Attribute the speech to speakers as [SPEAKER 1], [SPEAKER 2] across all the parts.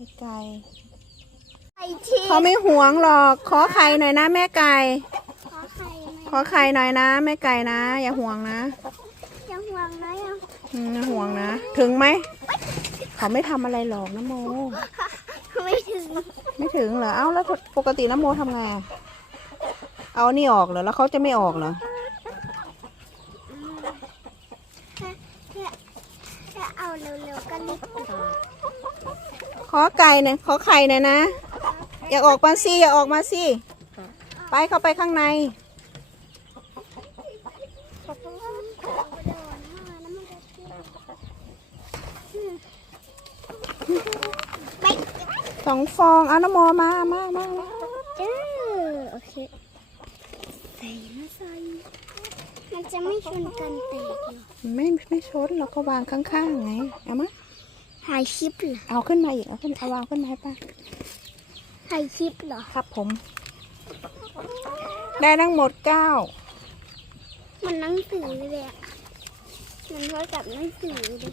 [SPEAKER 1] ม่ไก่
[SPEAKER 2] ไข่ชีส
[SPEAKER 1] เขาไม่หวงหรอก ขอไข่หน่อยนะแม่ไก่
[SPEAKER 2] ขอไข่ไหม
[SPEAKER 1] ขอไข่หน่อยนะแม่ไก่นะ อย่าห่วงนะ
[SPEAKER 2] ยังห่วงนะยัง
[SPEAKER 1] อืมอย่าห่วงนะ ถึงไหม เขาไม่ทำอะไรหรอกนะโม
[SPEAKER 2] ไม่ถึง
[SPEAKER 1] ไม่ถึงเหรอ เอ้าแล้วปกตินะโมทำไงอะเอานี่ออกเหรอ แล้วเขาจะไม่ออกเหรอ
[SPEAKER 2] แค่แค่แค่เอาเร็วๆก็รีบออก
[SPEAKER 1] ขอไก่หน่อยขอไข่หน่อยนะ อย่าออกมาสิอย่าออกมาสิไปเข้าไปข้างใน สองฟองเอานะโมมามามามา
[SPEAKER 2] เออโอเคใส่นะใส่มันจะไม่ชนกันแตกหรอ
[SPEAKER 1] ไม่ไม่ชนเราก็วางข้างๆไง เอามา
[SPEAKER 2] ถ่ายคลิปเหรอ
[SPEAKER 1] เอาขึ้นมาอีก เอาขึ้นเอาวางขึ้นมาให้ป้า
[SPEAKER 2] ถ่ายคลิปเหรอ
[SPEAKER 1] ครับผม ได้ทั้งหมดเก้า
[SPEAKER 2] มันหนังสือเลยอะมันโทรศัพท์หนังสือเลย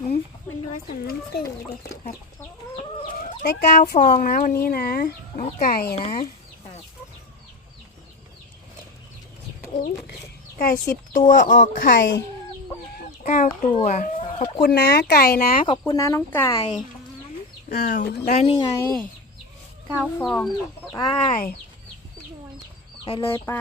[SPEAKER 1] อืม
[SPEAKER 2] มันโทรศัพท์หนังสือเลย
[SPEAKER 1] ได้เก้าฟองนะวันนี้นะ น้องไก่นะ
[SPEAKER 2] อู้
[SPEAKER 1] ไก่สิบตัวออกไข่ เก้าตัว ขอบคุณนะไก่นะ ขอบคุณนะน้องไก่ อ้าวได้นี่ไงเก้าฟอง ไป ไปเลยไป